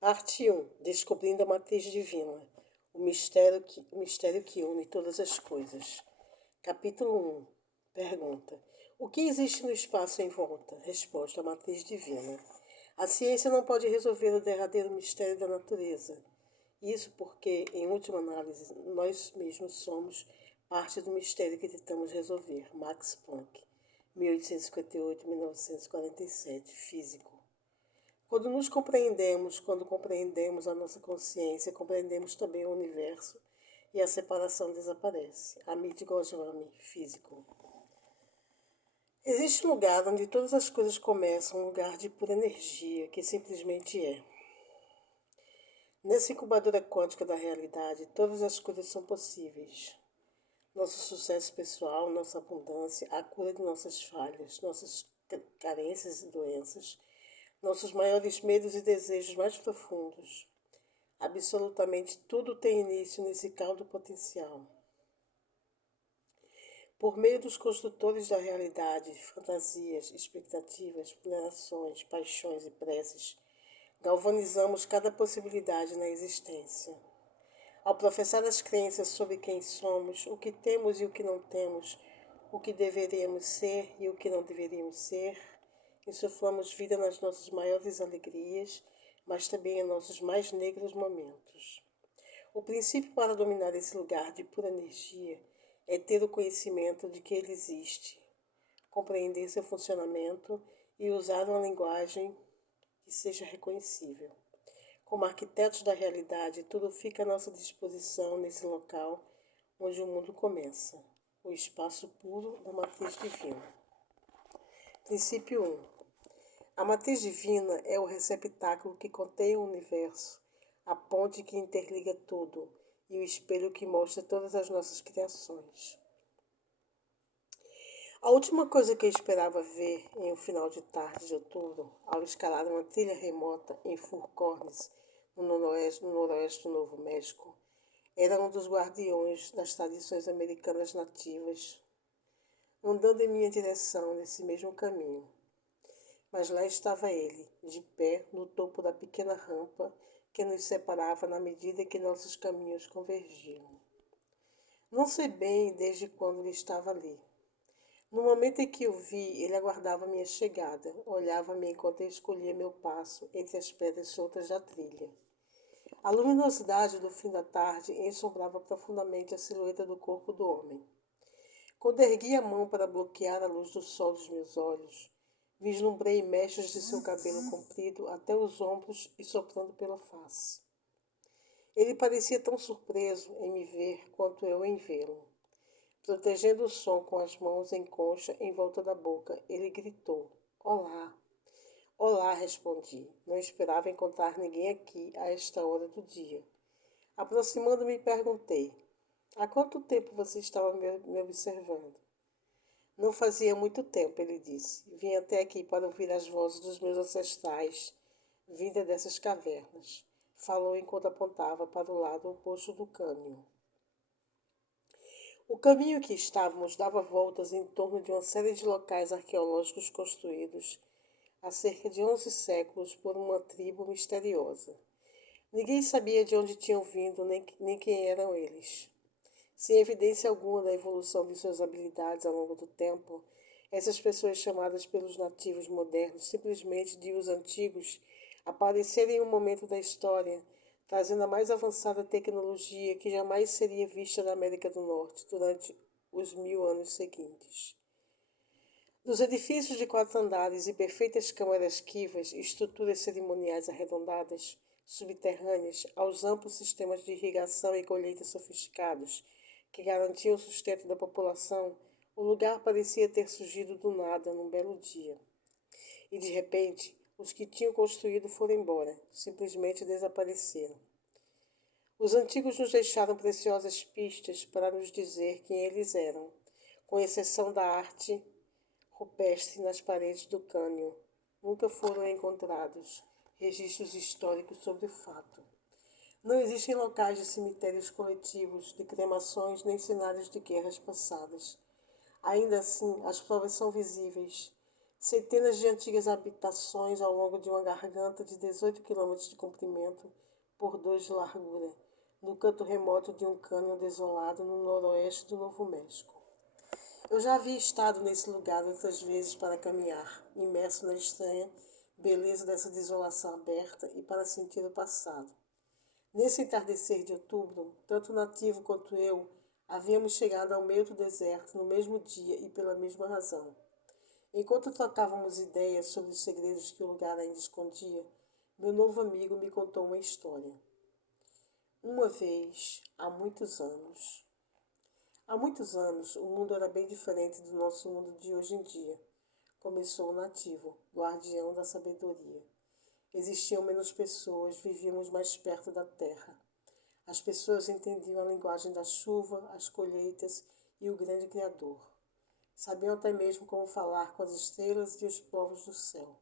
Parte 1. Descobrindo a matriz divina, o mistério que une todas as coisas. Capítulo 1. Pergunta: o que existe no espaço em volta? Resposta: a matriz divina. A ciência não pode resolver o derradeiro mistério da natureza. Isso porque, em última análise, nós mesmos somos parte do mistério que tentamos resolver. Max Planck, 1858-1947, físico. Quando compreendemos a nossa consciência, compreendemos também o universo e a separação desaparece. Amit Goswami, físico. Existe um lugar onde todas as coisas começam, um lugar de pura energia, que simplesmente é. Nessa incubadora quântica da realidade, todas as coisas são possíveis. Nosso sucesso pessoal, nossa abundância, a cura de nossas falhas, nossas carências e doenças, nossos maiores medos e desejos mais profundos. Absolutamente tudo tem início nesse caldo potencial. Por meio dos construtores da realidade, fantasias, expectativas, ponderações, paixões e preces, galvanizamos cada possibilidade na existência. Ao professar as crenças sobre quem somos, o que temos e o que não temos, o que deveríamos ser e o que não deveríamos ser, insuflamos vida nas nossas maiores alegrias, mas também em nossos mais negros momentos. O princípio para dominar esse lugar de pura energia é ter o conhecimento de que ele existe, compreender seu funcionamento e usar uma linguagem que seja reconhecível. Como arquitetos da realidade, tudo fica à nossa disposição nesse local onde o mundo começa, o espaço puro da matriz divina. Princípio 1. A matriz divina é o receptáculo que contém o universo, a ponte que interliga tudo e o espelho que mostra todas as nossas criações. A última coisa que eu esperava ver em um final de tarde de outubro, ao escalar uma trilha remota em Four Corners, no noroeste do Novo México, era um dos guardiões das tradições americanas nativas, andando em minha direção nesse mesmo caminho. Mas lá estava ele, de pé no topo da pequena rampa que nos separava na medida que nossos caminhos convergiam. Não sei bem desde quando ele estava ali. No momento em que o vi, ele aguardava minha chegada, olhava-me enquanto eu escolhia meu passo entre as pedras soltas da trilha. A luminosidade do fim da tarde ensombrava profundamente a silhueta do corpo do homem. Quando ergui a mão para bloquear a luz do sol dos meus olhos, vislumbrei mechas de seu cabelo comprido até os ombros e soprando pela face. Ele parecia tão surpreso em me ver quanto eu em vê-lo. Protegendo o som com as mãos em concha em volta da boca, ele gritou: "Olá!" "Olá", respondi. Não esperava encontrar ninguém aqui a esta hora do dia. Aproximando-me, perguntei: "Há quanto tempo você estava me observando?" "Não fazia muito tempo", ele disse. "Vim até aqui para ouvir as vozes dos meus ancestrais, vinda dessas cavernas." Falou enquanto apontava para o lado oposto do cânion. O caminho que estávamos dava voltas em torno de uma série de locais arqueológicos construídos há cerca de 11 séculos por uma tribo misteriosa. Ninguém sabia de onde tinham vindo nem quem eram eles. Sem evidência alguma da evolução de suas habilidades ao longo do tempo, essas pessoas chamadas pelos nativos modernos simplesmente de os antigos apareceram em um momento da história, trazendo a mais avançada tecnologia que jamais seria vista na América do Norte durante os 1000 anos seguintes. Dos edifícios de 4 andares e perfeitas câmaras quivas e estruturas cerimoniais arredondadas, subterrâneas, aos amplos sistemas de irrigação e colheita sofisticados que garantiam o sustento da população, o lugar parecia ter surgido do nada num belo dia. E de repente, os que tinham construído foram embora, simplesmente desapareceram. Os antigos nos deixaram preciosas pistas para nos dizer quem eles eram, com exceção da arte rupestre nas paredes do cânion. Nunca foram encontrados registros históricos sobre o fato. Não existem locais de cemitérios coletivos, de cremações, nem cenários de guerras passadas. Ainda assim, as provas são visíveis. Centenas de antigas habitações ao longo de uma garganta de 18 quilômetros de comprimento por 2 de largura, no canto remoto de um cânion desolado no noroeste do Novo México. Eu já havia estado nesse lugar outras vezes para caminhar, imerso na estranha beleza dessa desolação aberta e para sentir o passado. Nesse entardecer de outubro, tanto o nativo quanto eu havíamos chegado ao meio do deserto no mesmo dia e pela mesma razão. Enquanto trocávamos ideias sobre os segredos que o lugar ainda escondia, meu novo amigo me contou uma história. Uma vez, há muitos anos, o mundo era bem diferente do nosso mundo de hoje em dia. Começou o nativo, guardião da sabedoria. Existiam menos pessoas, vivíamos mais perto da terra. As pessoas entendiam a linguagem da chuva, as colheitas e o grande Criador. Sabiam até mesmo como falar com as estrelas e os povos do céu.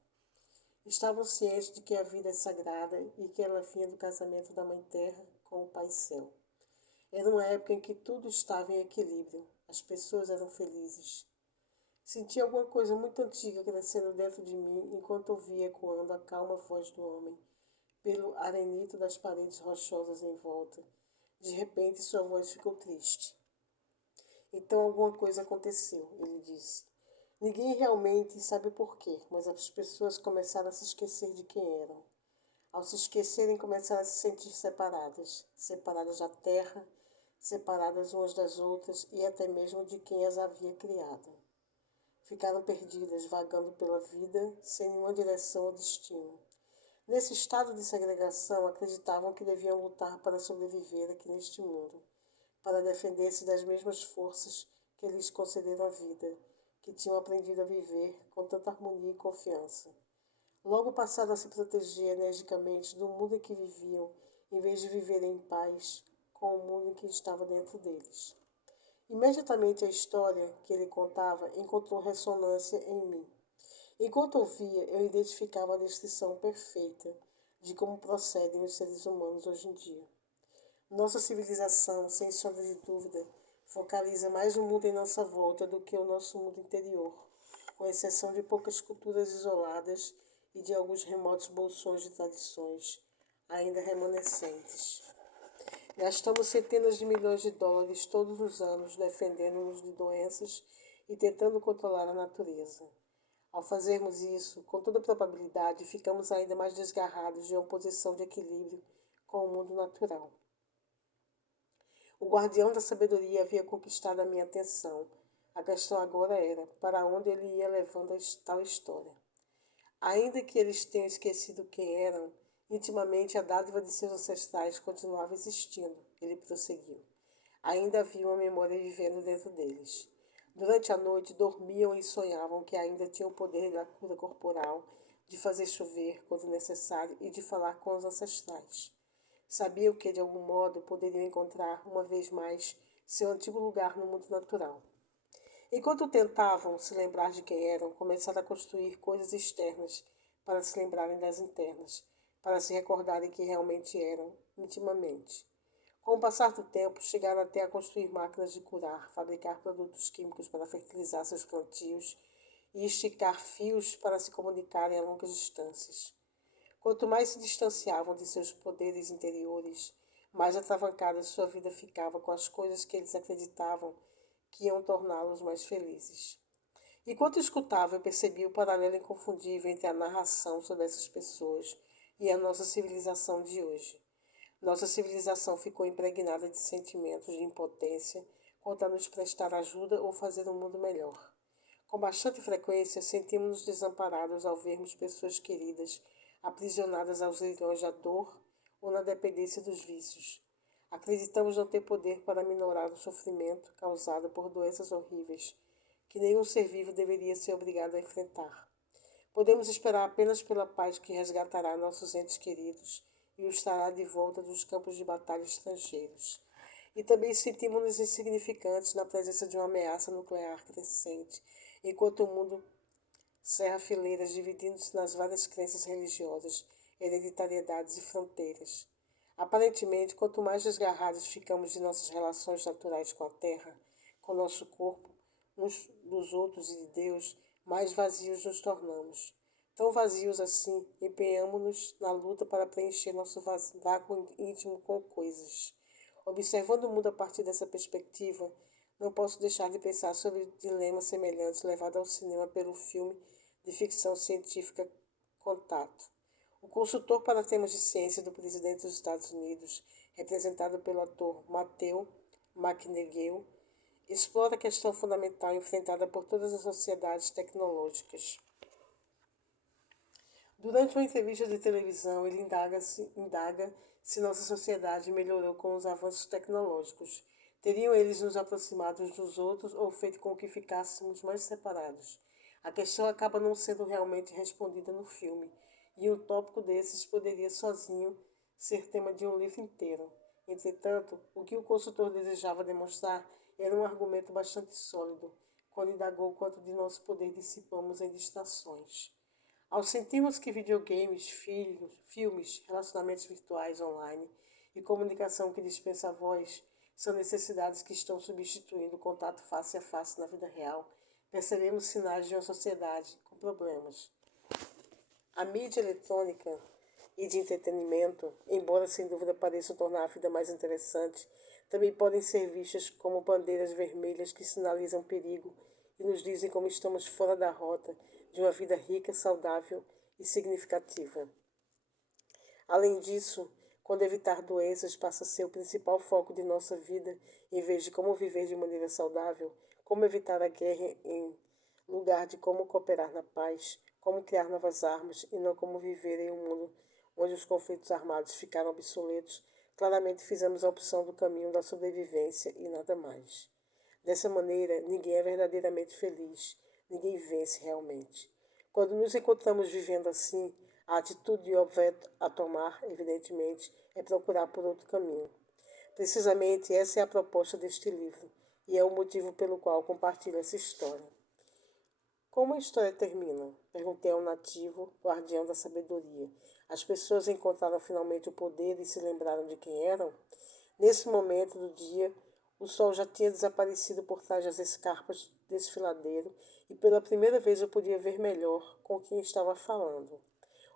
Estavam cientes de que a vida é sagrada e que ela vinha do casamento da Mãe Terra com o Pai Céu. Era uma época em que tudo estava em equilíbrio. As pessoas eram felizes. Senti alguma coisa muito antiga crescendo dentro de mim enquanto ouvia ecoando a calma voz do homem, pelo arenito das paredes rochosas em volta. De repente sua voz ficou triste. Então alguma coisa aconteceu, ele disse. Ninguém realmente sabe por quê, mas as pessoas começaram a se esquecer de quem eram. Ao se esquecerem, começaram a se sentir separadas, separadas da terra, separadas umas das outras e até mesmo de quem as havia criado. Ficaram perdidas, vagando pela vida, sem nenhuma direção ou destino. Nesse estado de segregação, acreditavam que deviam lutar para sobreviver aqui neste mundo, para defender-se das mesmas forças que lhes concederam a vida, que tinham aprendido a viver com tanta harmonia e confiança. Logo passaram a se proteger energicamente do mundo em que viviam, em vez de viverem em paz com o mundo que estava dentro deles. Imediatamente a história que ele contava encontrou ressonância em mim. Enquanto ouvia, eu identificava a descrição perfeita de como procedem os seres humanos hoje em dia. Nossa civilização, sem sombra de dúvida, focaliza mais o mundo em nossa volta do que o nosso mundo interior, com exceção de poucas culturas isoladas e de alguns remotos bolsões de tradições ainda remanescentes. Gastamos centenas de milhões de dólares todos os anos defendendo-nos de doenças e tentando controlar a natureza. Ao fazermos isso, com toda probabilidade, ficamos ainda mais desgarrados de uma posição de equilíbrio com o mundo natural. O guardião da sabedoria havia conquistado a minha atenção. A questão agora era para onde ele ia levando tal história. Ainda que eles tenham esquecido quem eram, intimamente a dádiva de seus ancestrais continuava existindo, ele prosseguiu. Ainda havia uma memória vivendo dentro deles. Durante a noite dormiam e sonhavam que ainda tinham o poder da cura corporal, de fazer chover quando necessário e de falar com os ancestrais. Sabiam que, de algum modo, poderiam encontrar, uma vez mais, seu antigo lugar no mundo natural. Enquanto tentavam se lembrar de quem eram, começaram a construir coisas externas para se lembrarem das internas, para se recordarem que realmente eram, intimamente. Com o passar do tempo, chegaram até a construir máquinas de curar, fabricar produtos químicos para fertilizar seus plantios e esticar fios para se comunicarem a longas distâncias. Quanto mais se distanciavam de seus poderes interiores, mais atravancada sua vida ficava com as coisas que eles acreditavam que iam torná-los mais felizes. Enquanto escutava, eu percebi o paralelo inconfundível entre a narração sobre essas pessoas e a nossa civilização de hoje. Nossa civilização ficou impregnada de sentimentos de impotência quanto a nos prestar ajuda ou fazer um mundo melhor. Com bastante frequência, sentimos-nos desamparados ao vermos pessoas queridas aprisionadas aos grilhões da dor ou na dependência dos vícios. Acreditamos não ter poder para minorar o sofrimento causado por doenças horríveis, que nenhum ser vivo deveria ser obrigado a enfrentar. Podemos esperar apenas pela paz que resgatará nossos entes queridos e os trará de volta dos campos de batalha estrangeiros. E também sentimos-nos insignificantes na presença de uma ameaça nuclear crescente, enquanto o mundo cerra fileiras dividindo-se nas várias crenças religiosas, hereditariedades e fronteiras. Aparentemente, quanto mais desgarrados ficamos de nossas relações naturais com a terra, com nosso corpo, uns dos outros e de Deus, mais vazios nos tornamos. Tão vazios assim, empenhamos-nos na luta para preencher nosso vácuo íntimo com coisas. Observando o mundo a partir dessa perspectiva, não posso deixar de pensar sobre dilemas semelhantes levados ao cinema pelo filme de ficção científica Contato. O consultor para temas de ciência do presidente dos Estados Unidos, representado pelo ator Matthew McConaughey, explora a questão fundamental enfrentada por todas as sociedades tecnológicas. Durante uma entrevista de televisão, ele indaga se nossa sociedade melhorou com os avanços tecnológicos. Teriam eles nos aproximado uns dos outros ou feito com que ficássemos mais separados? A questão acaba não sendo realmente respondida no filme, e um tópico desses poderia sozinho ser tema de um livro inteiro. Entretanto, o que o consultor desejava demonstrar era um argumento bastante sólido, quando indagou quanto de nosso poder dissipamos em distrações. Ao sentirmos que videogames, filmes, relacionamentos virtuais online e comunicação que dispensa a voz são necessidades que estão substituindo o contato face a face na vida real, percebemos sinais de uma sociedade com problemas. A mídia eletrônica e de entretenimento, embora sem dúvida pareçam tornar a vida mais interessante, também podem ser vistas como bandeiras vermelhas que sinalizam perigo e nos dizem como estamos fora da rota de uma vida rica, saudável e significativa. Além disso, quando evitar doenças passa a ser o principal foco de nossa vida, em vez de como viver de maneira saudável, como evitar a guerra em lugar de como cooperar na paz, como criar novas armas e não como viver em um mundo onde os conflitos armados ficaram obsoletos, claramente fizemos a opção do caminho da sobrevivência e nada mais. Dessa maneira, ninguém é verdadeiramente feliz, ninguém vence realmente. Quando nos encontramos vivendo assim, a atitude óbvia a tomar, evidentemente, é procurar por outro caminho. Precisamente essa é a proposta deste livro, e é o motivo pelo qual compartilho essa história. Como a história termina? Perguntei ao nativo, guardião da sabedoria. As pessoas encontraram finalmente o poder e se lembraram de quem eram? Nesse momento do dia, o sol já tinha desaparecido por trás das escarpas do desfiladeiro e pela primeira vez eu podia ver melhor com quem estava falando.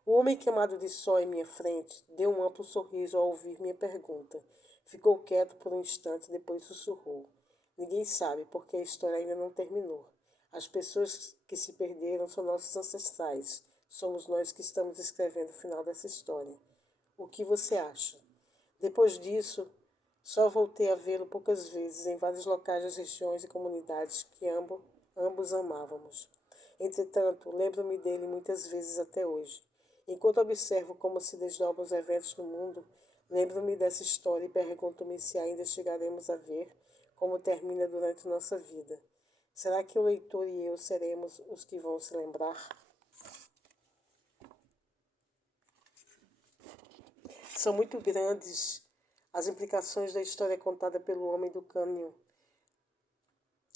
O homem queimado de sol em minha frente deu um amplo sorriso ao ouvir minha pergunta. Ficou quieto por um instante, depois sussurrou. Ninguém sabe, porque a história ainda não terminou. As pessoas que se perderam são nossos ancestrais. Somos nós que estamos escrevendo o final dessa história. O que você acha? Depois disso, só voltei a vê-lo poucas vezes em vários locais das regiões e comunidades que ambos amávamos. Entretanto, lembro-me dele muitas vezes até hoje. Enquanto observo como se desdobram os eventos no mundo, lembro-me dessa história e pergunto-me se ainda chegaremos a ver como termina durante nossa vida. Será que o leitor e eu seremos os que vão se lembrar? São muito grandes as implicações da história contada pelo homem do cânion.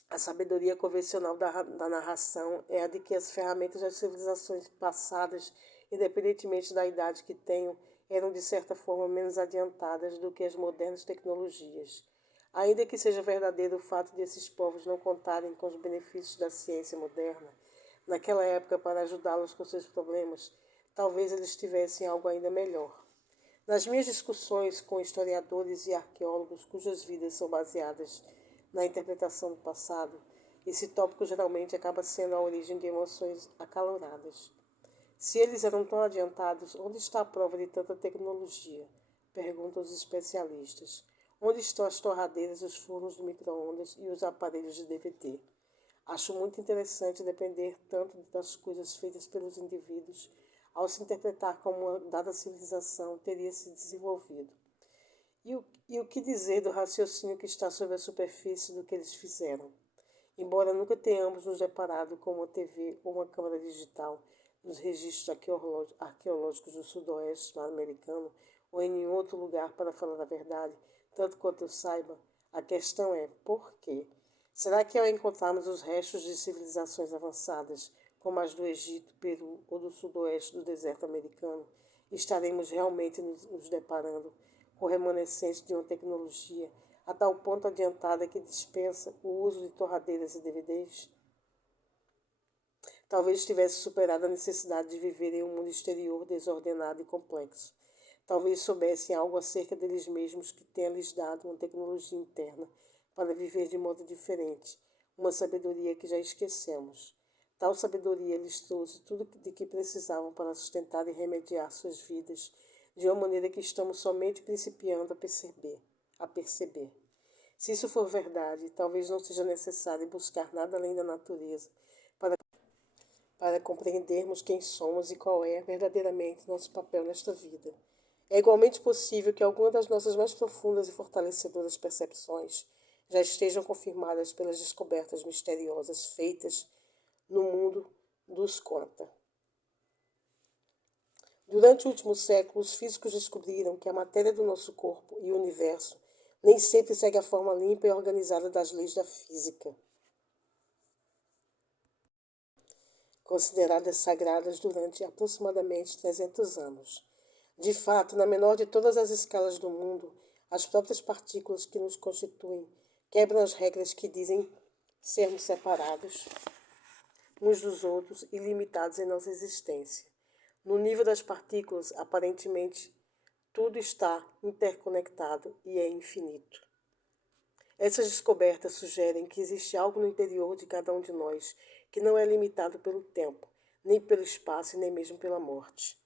A sabedoria convencional da narração é a de que as ferramentas das civilizações passadas, independentemente da idade que tenham, eram de certa forma menos adiantadas do que as modernas tecnologias. Ainda que seja verdadeiro o fato de esses povos não contarem com os benefícios da ciência moderna, naquela época para ajudá-los com seus problemas, talvez eles tivessem algo ainda melhor. Nas minhas discussões com historiadores e arqueólogos cujas vidas são baseadas na interpretação do passado, esse tópico geralmente acaba sendo a origem de emoções acaloradas. Se eles eram tão adiantados, onde está a prova de tanta tecnologia? Perguntam os especialistas. Onde estão as torradeiras, os fornos do micro-ondas e os aparelhos de DVD? Acho muito interessante depender tanto das coisas feitas pelos indivíduos ao se interpretar como uma dada civilização teria se desenvolvido. E o que dizer do raciocínio que está sobre a superfície do que eles fizeram? Embora nunca tenhamos nos deparado com uma TV ou uma câmera digital nos registros arqueológicos do sudoeste americano ou em nenhum outro lugar, para falar a verdade, tanto quanto eu saiba, a questão é por quê? Será que ao encontrarmos os restos de civilizações avançadas, como as do Egito, Peru ou do sudoeste do deserto americano, estaremos realmente nos deparando com remanescentes de uma tecnologia a tal ponto adiantada que dispensa o uso de torradeiras e DVDs? Talvez tivesse superado a necessidade de viver em um mundo exterior desordenado e complexo. Talvez soubessem algo acerca deles mesmos que tenha lhes dado uma tecnologia interna para viver de modo diferente, uma sabedoria que já esquecemos. Tal sabedoria lhes trouxe tudo de que precisavam para sustentar e remediar suas vidas, de uma maneira que estamos somente principiando a perceber. Se isso for verdade, talvez não seja necessário buscar nada além da natureza para compreendermos quem somos e qual é verdadeiramente nosso papel nesta vida. É igualmente possível que algumas das nossas mais profundas e fortalecedoras percepções já estejam confirmadas pelas descobertas misteriosas feitas no mundo dos quanta. Durante o último século, os físicos descobriram que a matéria do nosso corpo e o universo nem sempre segue a forma limpa e organizada das leis da física, consideradas sagradas durante aproximadamente 300 anos. De fato, na menor de todas as escalas do mundo, as próprias partículas que nos constituem quebram as regras que dizem sermos separados uns dos outros e limitados em nossa existência. No nível das partículas, aparentemente, tudo está interconectado e é infinito. Essas descobertas sugerem que existe algo no interior de cada um de nós que não é limitado pelo tempo, nem pelo espaço e nem mesmo pela morte.